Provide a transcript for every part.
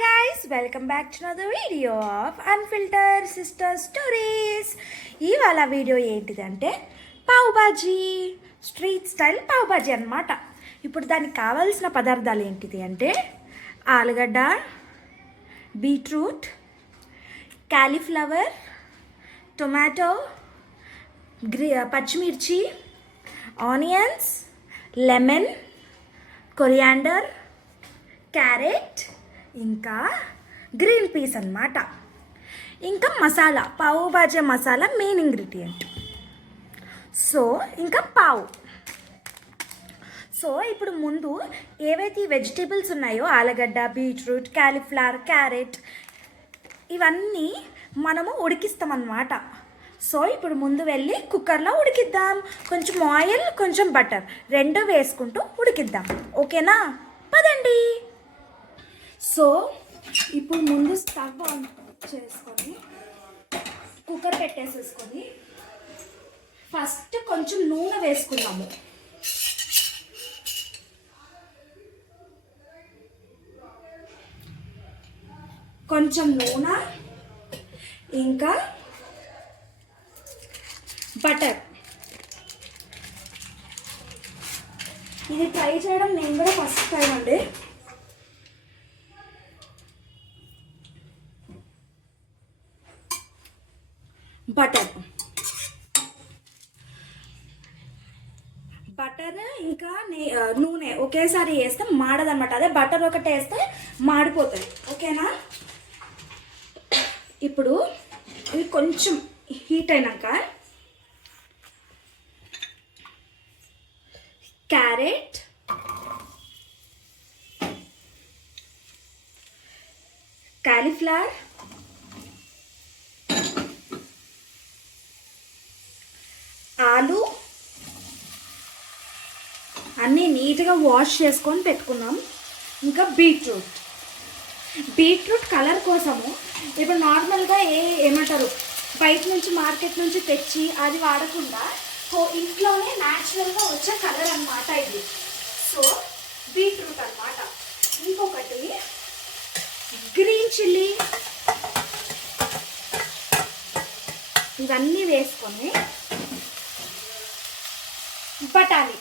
Hi guys, welcome back to another video of Unfiltered Sister Stories. ఇవాళ video ఏంటిదంటే pav bhaji, street style pav bhaji అన్నమాట. ఇప్పుడు దానికి కావాల్సిన పదార్థాలు ఏంటిది అంటే ఆలుగడ్డ, బీట్రూట్, కాలీఫ్లవర్, టొమాటో, పచ్చిమిర్చి, ఆనియన్స్, లెమన్, కొరియాండర్, క్యారెట్, ఇంకా గ్రీన్ పీస్ అన్నమాట. ఇంకా masala, pav bhaji masala main ingredient. So ఇంకా పావు. సో ఇప్పుడు ముందు ఏవైతే వెజిటేబుల్స్ ఉన్నాయో ఆలుగడ్డ, బీట్రూట్, కాలీఫ్లవర్, క్యారెట్ ఇవన్నీ మనము ఉడికిస్తామన్నమాట. సో ఇప్పుడు ముందు వెళ్ళి కుక్కర్లో ఉడికిద్దాం. కొంచెం ఆయిల్, కొంచెం బటర్ రెండు వేసుకుంటూ ఉడికిద్దాం. ఓకేనా? పదండి. సో ఇప్పుడు ముందు స్టవ్ ఆన్ చేసుకొని కుక్కర్ పెట్టేసేసుకొని ఫస్ట్ కొంచెం నూనె వేసుకున్నాము. కొంచెం నూనె, ఇంకా బటర్. ఇది ట్రై చేయడం నేను కూడా ఫస్ట్ టైం అండి. బటర్ ఇంకా నూనె ఒకేసారి వేస్తే మాడదన్నమాట. అదే బటర్ ఒకటి వేస్తే మాడిపోతుంది. ఓకేనా? ఇప్పుడు ఇది కొంచెం హీట్ అయినాక క్యారెట్, కాలీఫ్లవర్, ఆలు అన్నీ నీట్గా వాష్ చేసుకొని పెట్టుకున్నాం. ఇంకా బీట్రూట్ కలర్ కోసము ఇప్పుడు నార్మల్గా ఏమంటారు బయట నుంచి మార్కెట్ నుంచి తెచ్చి అది వాడకుండా ఇంట్లోనే న్యాచురల్గా వచ్చే కలర్ అన్నమాట ఇది. సో బీట్రూట్ అన్నమాట. ఇంకొకటి గ్రీన్ చిల్లీ, ఇవన్నీ వేసుకొని బఠానీ.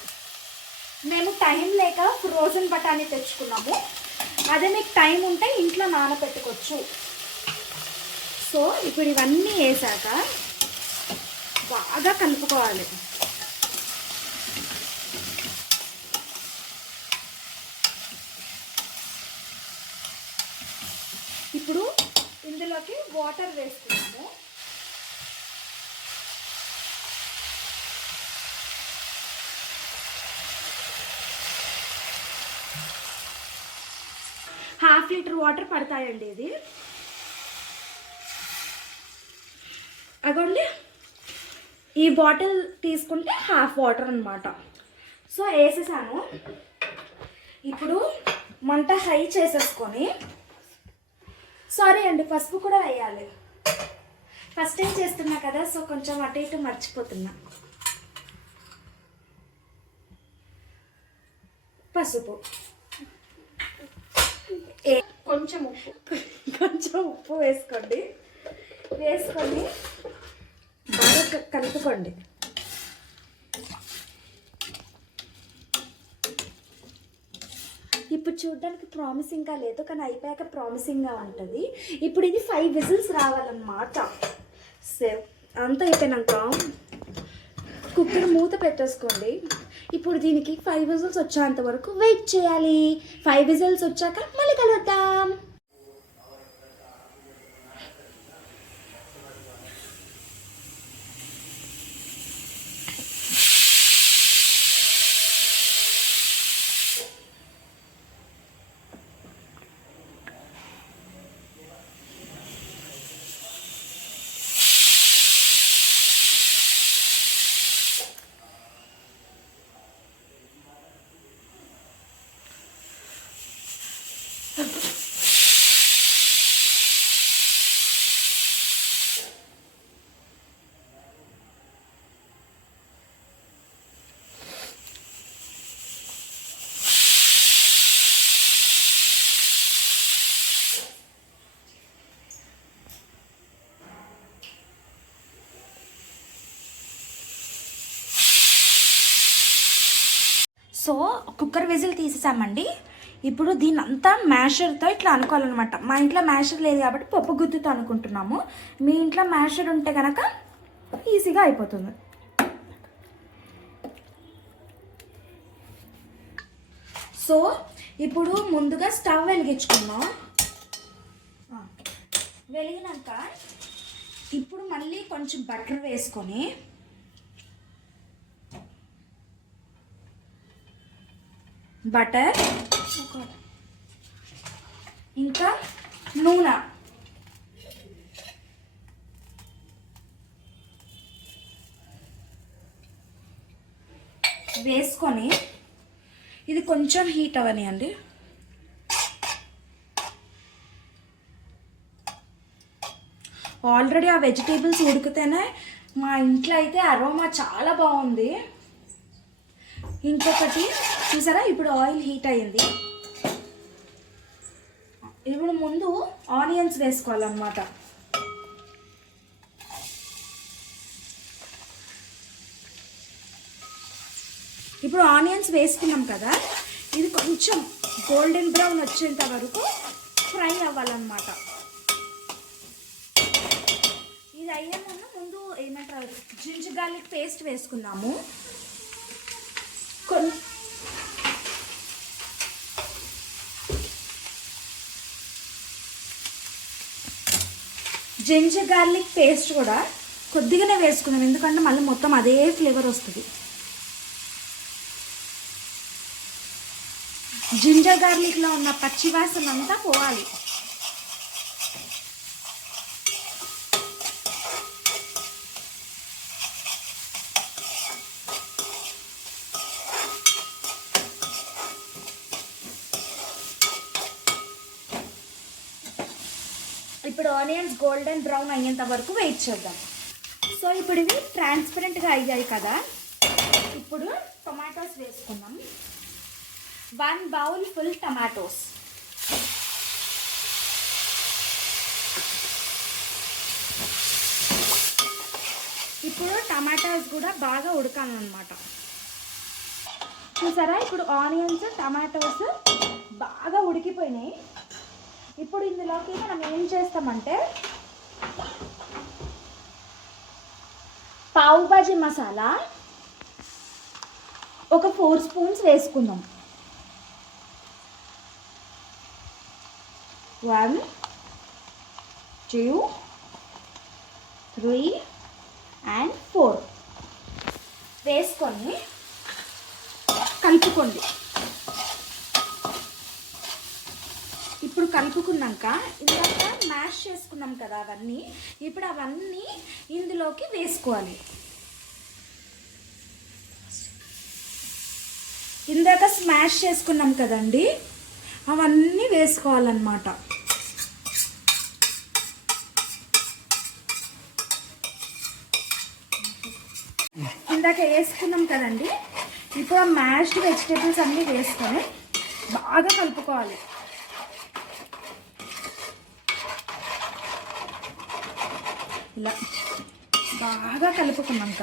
మేము టైం లేక ఫ్రోజన్ బఠానీ తెచ్చుకున్నాము. అదే మీకు టైం ఉంటే ఇంట్లో నానబెట్టుకోవచ్చు. సో ఇప్పుడు ఇవన్నీ వేసాక బాగా కలుపుకోవాలి. ఇప్పుడు ఇందులోకి వాటర్ వేసుకున్నాము. ½ లీటర్ వాటర్ పడతాయండి. ఇది అగోండి, ఈ బాటిల్ తీసుకుంటే ½ వాటర్ అన్నమాట. సో వేసేసాను. ఇప్పుడు మంట హై చేసేసుకొని, సారీ అండి పసుపు కూడా వేయాలి. ఫస్ట్ టైం చేస్తున్నా కదా, సో కొంచెం అటు ఇటు మర్చిపోతున్నా. పసుపు, కొంచెం ఉప్పు వేసుకోండి. వేసుకొని బాగా కలుపుకోండి. ఇప్పుడు చూడడానికి ప్రామిసింగ్గా లేదు, కానీ అయిపోయాక ప్రామిసింగ్గా ఉంటుంది. ఇప్పుడు ఇది 5 విజిల్స్ రావాలన్నమాట. సేవ్ అంతా అయిపోయినాక కుక్కర్ మూత పెట్టేసుకోండి. ఇప్పుడు దీనికి 5 విజిల్స్ వచ్చేంత వరకు వెయిట్ చేయాలి. 5 విజిల్స్ వచ్చాక మళ్ళీ కలుద్దాం. సో కుక్కర్ విజిల్ తీసేసామండి. ఇప్పుడు దీని అంతా మ్యాషర్తో ఇట్లా అనుకోవాలన్నమాట. మా ఇంట్లో మ్యాషర్ లేదు కాబట్టి పప్పు గుత్తితో అనుకుంటున్నాము. మీ ఇంట్లో మ్యాషర్ ఉంటే కనుక ఈజీగా అయిపోతుంది. సో ఇప్పుడు ముందుగా స్టవ్ వెలిగించుకున్నాం. వెలిగినాక ఇప్పుడు మళ్ళీ కొంచెం బటర్ వేసుకొని బటర్ ఇంకా నూనె వేసుకొని ఇది కొంచెం హీట్ అవనియండి. ఆల్రెడీ ఆ వెజిటేబుల్స్ ఉడికితేనే మా ఇంట్లో అయితే అరోమా చాలా బాగుంది. ఇంకొకటి చూసారా, ఇప్పుడు ఆయిల్ హీట్ అయ్యింది. ఇప్పుడు ముందు ఆనియన్స్ వేసుకోవాలన్నమాట. ఇప్పుడు ఆనియన్స్ వేసుకున్నాం కదా, ఇది కొంచెం గోల్డెన్ బ్రౌన్ వచ్చేంత వరకు ఫ్రై అవ్వాలన్నమాట. ఇది అయ్యే ముందు ఏమంటారు, జింజర్ గార్లిక్ పేస్ట్ వేసుకున్నాము. జింజర్ గార్లిక్ పేస్ట్ కూడా కొద్దిగానే వేసుకున్నాం, ఎందుకంటే మళ్ళీ మొత్తం అదే ఫ్లేవర్ వస్తుంది. జింజర్ గార్లిక్లో ఉన్న పచ్చివాసన అంతా పోవాలి. ఇప్పుడు ఆనియన్స్ గోల్డెన్ బ్రౌన్ అయ్యేంత వరకు వెయిట్ చేద్దాం. సో ఇప్పుడు ఇవి ట్రాన్స్పరెంట్గా అయ్యాయి కదా, ఇప్పుడు టొమాటోస్ వేసుకుందాం. 1 బౌల్ ఫుల్ టమాటోస్. ఇప్పుడు టమాటోస్ కూడా బాగా ఉడకాలన్నమాట. చూసారా, ఇప్పుడు ఆనియన్స్ టమాటోస్ బాగా ఉడికిపోయినాయి. ఇప్పుడు ఇందులోకి మనం ఏం చేస్తామంటే పావు బాజీ మసాలా ఒక 4 స్పూన్స్ వేసుకుందాం. 1 2 3 and 4 వేసుకొని కలుపుకోండి. ఇప్పుడు కలుపుకున్నాక ఇందాక మ్యాష్ చేసుకున్నాం కదా అవన్నీ, ఇప్పుడు అవన్నీ ఇందులోకి వేసుకోవాలి. ఇందాక స్మాష్ చేసుకున్నాం కదండి, అవన్నీ వేసుకోవాలన్నమాట. ఇందాక వేసుకున్నాం కదండి, ఇప్పుడు ఆ మ్యాష్డ్ వెజిటేబుల్స్ అన్నీ వేసుకొని బాగా కలుపుకోవాలి. ఇలా బాగా కలుపుకున్నాక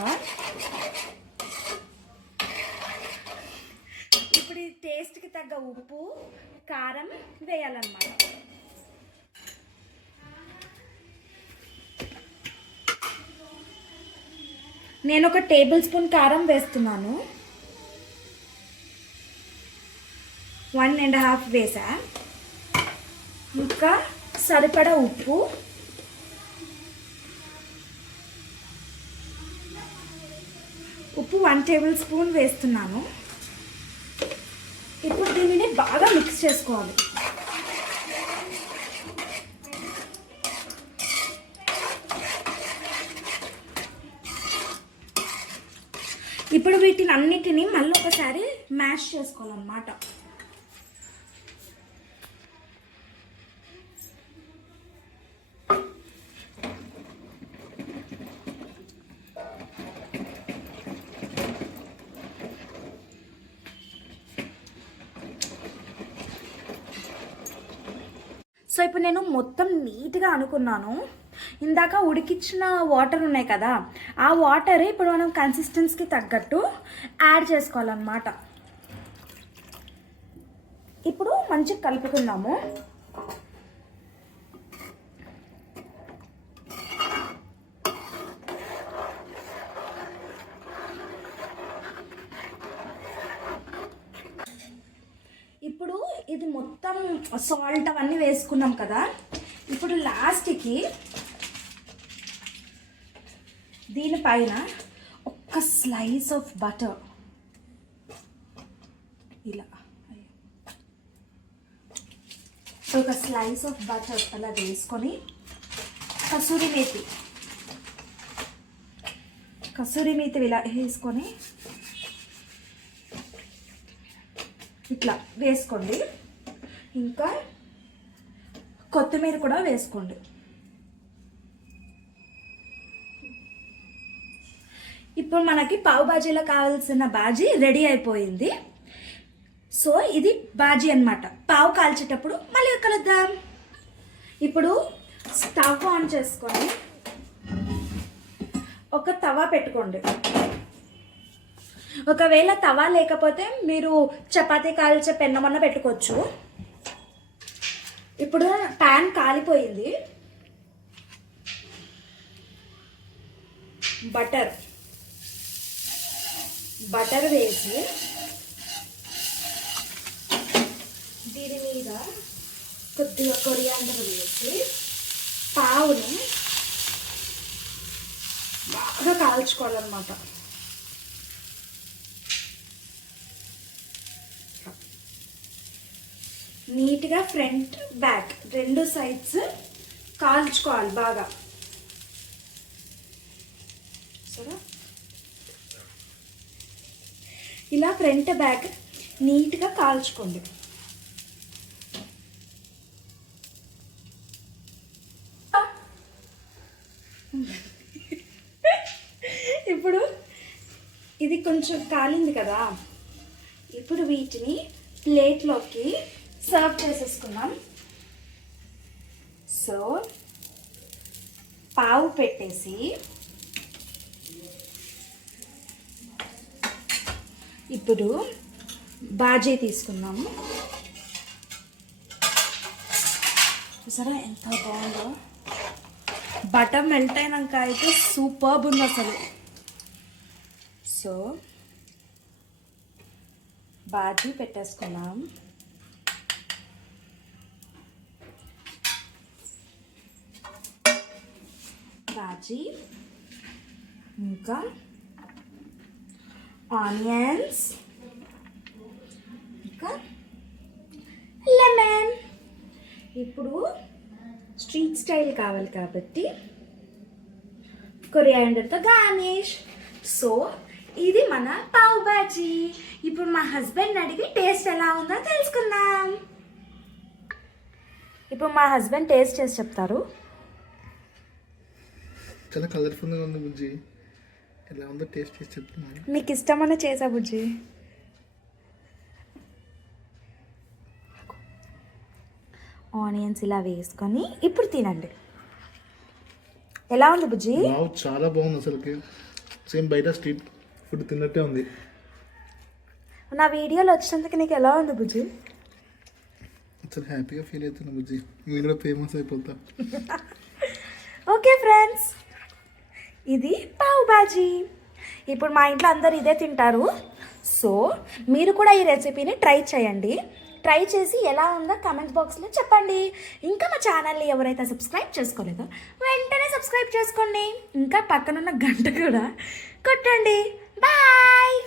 ఇప్పుడు ఈ టేస్ట్కి తగ్గ ఉప్పు కారం వేయాలన్నమాట. నేను 1 టేబుల్ స్పూన్ కారం వేస్తున్నాను. 1.5 వేసా. ఇంకా సరిపడా ఉప్పు, ఉప్పు 1 టేబుల్ స్పూన్ వేస్తున్నాను. ఇప్పుడు దీనిని బాగా మిక్స్ చేసుకోవాలి. ఇప్పుడు వీటిని అన్నిటినీ మళ్ళీ ఒకసారి మ్యాష్ చేసుకోవాలన్నమాట. సో ఇప్పుడు నేను మొత్తం నీట్గా అనుకున్నాను. ఇందాక ఉడికించిన వాటర్ ఉన్నాయి కదా, ఆ వాటర్ ఇప్పుడు మనం కన్సిస్టెన్సీకి తగ్గట్టు యాడ్ చేసుకోవాలన్నమాట. ఇప్పుడు మంచిగా కలుపుకుందాము. ఇప్పుడు ఇది మొత్తం సాల్ట్ అవన్నీ వేసుకున్నాం కదా. ఇప్పుడు లాస్ట్కి దీనిపైన ఒక స్లైస్ ఆఫ్ బటర్ ఇలా, ఒక స్లైస్ ఆఫ్ బటర్ అలా వేసుకొని కసూరి మేతి ఇలా వేసుకొని ఇట్లా వేసుకోండి. ఇంకా కొత్తిమీర కూడా వేసుకోండి. ఇప్పుడు మనకి పావు బాజీలో కావాల్సిన బాజీ రెడీ అయిపోయింది. సో ఇది బాజీ అన్నమాట. పావు కాల్చేటప్పుడు మళ్ళీ కలుద్దాం. ఇప్పుడు స్టవ్ ఆన్ చేసుకొని ఒక తవా పెట్టుకోండి. ఒకవేళ తవా లేకపోతే మీరు చపాతీ కాల్చే పెన్నమన్న పెట్టుకోవచ్చు. ఇప్పుడు ప్యాన్ కాలిపోయింది. బటర్ వేసి దీని మీద కొద్దిగా కొరియాండర్ వేసి పావుని బాగా కాల్చుకోవాలన్నమాట. నీట్గా ఫ్రంట్ బ్యాక్ రెండు సైడ్స్ కాల్చుకోవాలి బాగా. సరే, ఇలా ఫ్రంట్ బ్యాక్ నీట్గా కాల్చుకోండి. ఇప్పుడు ఇది కొంచెం కాలింది కదా. ఇప్పుడు వీటిని ప్లేట్లోకి సర్వ్ చేసేసుకున్నాం. సో పావు పెట్టేసి ఇప్పుడు బాజీ తీసుకున్నాము. చూసారా ఎంత బాగుందో. బటర్ మెల్ట్ అయినాక అయితే సూపర్బ్ ఉంది అసలు. సో బాజీ పెట్టేసుకున్నాం. బాజీ ఇంకా ఆనియన్స్ ఇంకా లెమన్. ఇప్పుడు స్ట్రీట్ స్టైల్ కావాలి కాబట్టి కొరియాండర్తో గార్నిష్. సో ఇది మన పావ్ బాజీ. ఇప్పుడు మా హస్బెండ్ అడిగి టేస్ట్ ఎలా ఉందో తెలుసుకుందాం. ఇప్పుడు మా హస్బెండ్ టేస్ట్ చేసి చెప్తారు. చాలా కలర్ఫుల్గా ఉంది బుజ్జి. ఎలా ఉందో టేస్ట్ చేసి చెప్తున్నాను. మీకు ఇష్టమని చేసా బుజ్జి. ఆనియన్స్ ఇలా వేసుకొని ఇప్పుడు తినండి. ఎలా ఉంది బుజ్జి? చాలా బాగుంది అసలుకి. సేమ్ బయట స్ట్రీట్ ఫుడ్ తిన్నట్టే ఉంది. నా వీడియోలో వచ్చినందుకు నీకు ఎలా ఉంది బుజ్జి? అసలు హ్యాపీగా ఫీల్ అవుతున్నా బుజ్జి. మీరు కూడా ఫేమస్ అయిపోతా. ఓకే ఫ్రెండ్స్, ఇది పావ్ బాజీ. ఇప్పుడు మా ఇంట్లో అందరు ఇదే తింటారు. సో మీరు కూడా ఈ రెసిపీని ట్రై చేయండి. ట్రై చేసి ఎలా ఉందో కామెంట్ బాక్స్లో చెప్పండి. ఇంకా మా ఛానల్ని ఎవరైతే సబ్స్క్రైబ్ చేసుకోలేదో వెంటనే సబ్స్క్రైబ్ చేసుకోండి. ఇంకా పక్కనున్న గంట కూడా కొట్టండి. బాయ్.